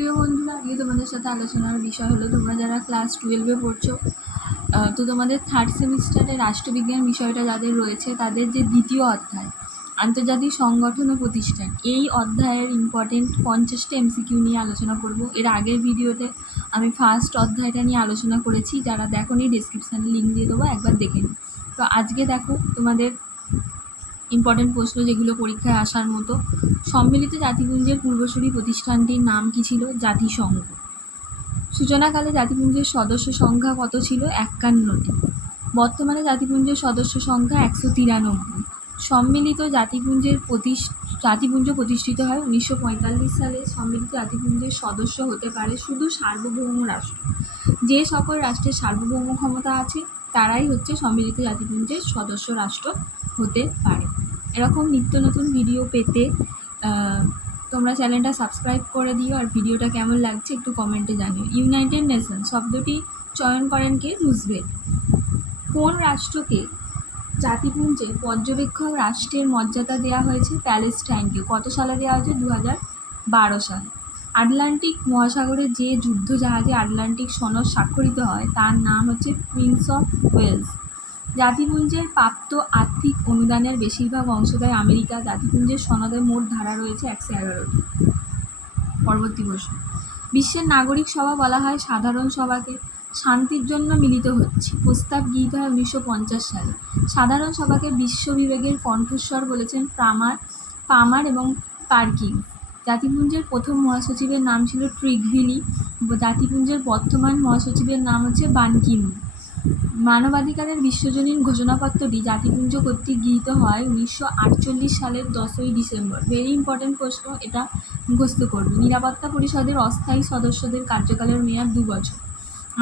প্রিয় বন্ধুরা, আজকে তোমাদের সাথে আলোচনার বিষয় হলো তোমরা যারা ক্লাস 12-এ পড়ছো, তো তোমাদের থার্ড সেমিস্টারে রাষ্ট্রবিজ্ঞান বিষয়টা যাদের রয়েছে তাদের যে দ্বিতীয় অধ্যায় আন্তর্জাতিক সংগঠন ও প্রতিষ্ঠান, এই অধ্যায়ের ইম্পর্টেন্ট 50টা এমসিকিউ নিয়ে আলোচনা করব। এর আগের ভিডিওতে আমি ফার্স্ট অধ্যায়টা নিয়ে আলোচনা করেছি, যারা দেখোনি ডেসক্রিপশানে লিঙ্ক দিয়ে দেবো, একবার দেখে নিই। তো আজকে দেখো তোমাদের ইম্পর্টেন্ট প্রশ্ন যেগুলো পরীক্ষায় আসার মতো। সম্মিলিত জাতিপুঞ্জের পূর্বসূরি প্রতিষ্ঠানটির নাম কী ছিল? জাতিসংঘ। সূচনাকালে জাতিপুঞ্জের সদস্য সংখ্যা কত ছিল? 51টি। বর্তমানে জাতিপুঞ্জের সদস্য সংখ্যা 193। সম্মিলিত জাতিপুঞ্জ প্রতিষ্ঠিত হয় 1945 সালে। সম্মিলিত জাতিপুঞ্জের সদস্য হতে পারে শুধু সার্বভৌম রাষ্ট্র। যে সকল রাষ্ট্রের সার্বভৌম ক্ষমতা আছে তারাই হচ্ছে সম্মিলিত জাতিপুঞ্জের সদস্য রাষ্ট্র হতে পারে। এরকম নিত্য নতুন ভিডিও পেতে তোমরা চ্যানেলটা সাবস্ক্রাইব করে দিও, আর ভিডিওটা কেমন লাগছে একটু কমেন্টে জানিও। ইউনাইটেড নেশন শব্দটি চয়ন করেন কে? রুজভেল্ট। কোন রাষ্ট্রকে জাতিপুঞ্জের পর্যবেক্ষক রাষ্ট্রের মর্যাদা দেওয়া হয়েছে? প্যালেস্টাইনকে। কত সালে দেওয়া হয়েছে? 2012 সালে। আটলান্টিক মহাসাগরে যে যুদ্ধ জাহাজে আটলান্টিক সনদ স্বাক্ষরিত হয় তার নাম হচ্ছে প্রিন্স অফ ওয়েলস। জাতিপুঞ্জের প্রাপ্ত আর্থিক অনুদানের বেশিরভাগ অংশ দেয় আমেরিকা। জাতিপুঞ্জের সনদে মোট ধারা রয়েছে 111টি। পরবর্তী প্রশ্ন, বিশ্বের নাগরিক সভা বলা হয় সাধারণ সভাকে। শান্তির জন্য মিলিত হচ্ছে প্রস্তাব গৃহীত হয় 1950 সালে। সাধারণ সভাকে বিশ্ববিবেকের কণ্ঠস্বর বলেছেন পামার এবং পার্কিন্স। জাতিপুঞ্জের প্রথম মহাসচিবের নাম ছিল ট্রিগভিলি। জাতিপুঞ্জের বর্তমান মহাসচিবের নাম হচ্ছে বান কি মুন। মানবাধিকারের বিশ্বজনীন ঘোষণাপত্রটি জাতিপুঞ্জ কর্তৃক গৃহীত হয় 1948 সালের 10ই ডিসেম্বর। ভেরি ইম্পর্টেন্ট প্রশ্ন, এটা মুখস্থ করবে। নিরাপত্তা পরিষদের অস্থায়ী সদস্যদের কার্যকালের মেয়াদ 2 বছর।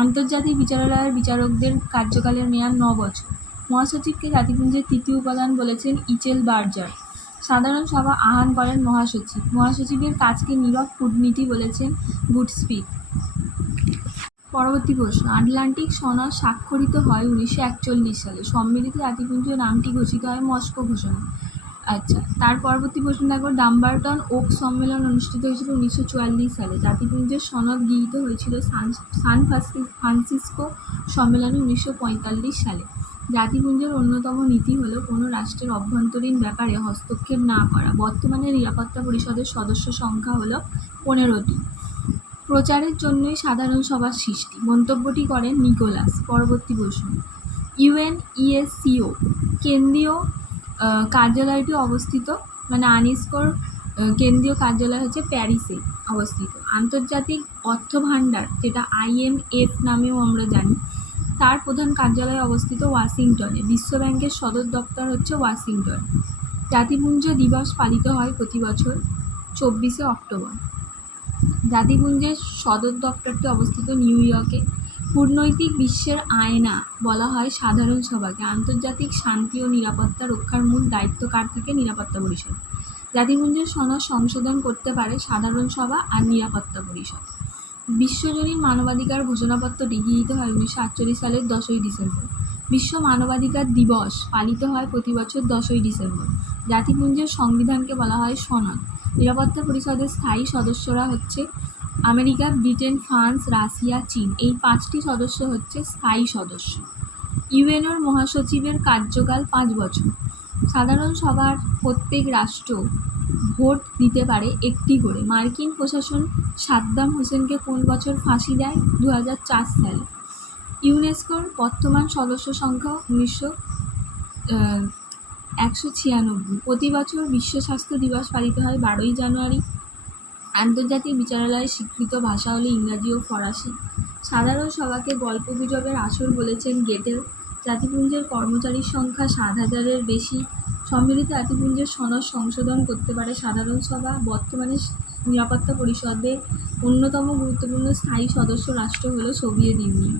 আন্তর্জাতিক বিচারালয়ের বিচারকদের কার্যকালের মেয়াদ 9 বছর। মহাসচিবকে জাতিপুঞ্জের তৃতীয় উপাদান বলেছেন ইচেল বার্জার। সাধারণ সভা আহ্বান করেন মহাসচিব। মহাসচিবের কাজকে নীরব কূটনীতি বলেছেন গুডস্পিক। পরবর্তী প্রশ্ন, আটলান্টিক সনদ স্বাক্ষরিত হয় 1941 সালে। সম্মিলিত জাতিপুঞ্জ নামটি ঘোষিত হয় মস্কো ঘোষণা। আচ্ছা, তার পরবর্তী প্রশ্ন দেখো, ডাম্বারটন ওক সম্মেলন অনুষ্ঠিত হয়েছিল 1944 সালে। জাতিপুঞ্জের সনদ গৃহীত হয়েছিল সান ফ্রান্সিসকো সম্মেলনে 1945 সালে। জাতিপুঞ্জের অন্যতম নীতি হলো কোনো রাষ্ট্রের অভ্যন্তরীণ ব্যাপারে হস্তক্ষেপ না করা। বর্তমানে নিরাপত্তা পরিষদের সদস্য সংখ্যা হলো 15টি। প্রচারের জন্যই সাধারণ সভার সৃষ্টি। মন্তব্যটি করেন নিকোলাস। পরবর্তী প্রশ্ন, ইউএনইএসসিও কেন্দ্রীয় কার্যালয়টি অবস্থিত, মানে আনইউনেস্কোর কেন্দ্রীয় কার্যালয় হচ্ছে প্যারিসে অবস্থিত। আন্তর্জাতিক অর্থ ভাণ্ডার, যেটা IMF নামেও আমরা জানি, তার প্রধান কার্যালয় অবস্থিত ওয়াশিংটনে। বিশ্বব্যাংকের সদর দপ্তর হচ্ছে ওয়াশিংটন। জাতিপুঞ্জ দিবস পালিত হয় প্রতি বছর 24শে অক্টোবর। জাতিপুঞ্জের সদর দপ্তরটি অবস্থিত নিউ ইয়র্কে। কূটনৈতিক বিশ্বের আয়না বলা হয় সাধারণ সভাকে। আন্তর্জাতিক শান্তি ও নিরাপত্তা রক্ষার মূল দায়িত্ব কার থাকে? নিরাপত্তা পরিষদ। জাতিপুঞ্জের সনদ সংশোধন করতে পারে সাধারণ সভা আর নিরাপত্তা পরিষদ। বিশ্বজনীন মানবাধিকার ঘোষণাপত্রটি গৃহীত হয় 1948 সালের 10ই ডিসেম্বর। বিশ্ব মানবাধিকার দিবস পালিত হয় প্রতি বছর 10ই ডিসেম্বর। জাতিপুঞ্জের সংবিধানকে বলা হয় সনদ। নিরাপত্তা পরিষদের স্থায়ী সদস্যরা হচ্ছে আমেরিকা, ব্রিটেন, ফ্রান্স, রাশিয়া, চীন। এই 5টি সদস্য হচ্ছে স্থায়ী সদস্য। ইউএনওর মহাসচিবের কার্যকাল 5 বছর। সাধারণ সভার প্রত্যেক রাষ্ট্র ভোট দিতে পারে 1টি করে। মার্কিন প্রশাসন সাদ্দাম হোসেনকে কোন বছর ফাঁসি দেয়? 2004 সালে। ইউনেস্কোর বর্তমান সদস্য সংখ্যা 196। প্রতি বছর বিশ্ব স্বাস্থ্য দিবস পালিত হয় 12ই জানুয়ারি। আন্তর্জাতিক বিচারালয়ে স্বীকৃত ভাষা হলো ইংরাজি ও ফরাসি। সাধারণ সভাকে গল্পগুজবের আসর বলেছেন গেটেল। জাতিপুঞ্জের কর্মচারীর সংখ্যা 7,000-এর বেশি। সম্মিলিত জাতিপুঞ্জের সনদ সংশোধন করতে পারে সাধারণ সভা। বর্তমানে নিরাপত্তা পরিষদের অন্যতম গুরুত্বপূর্ণ স্থায়ী সদস্য রাষ্ট্র হলো সোভিয়েত ইউনিয়ন।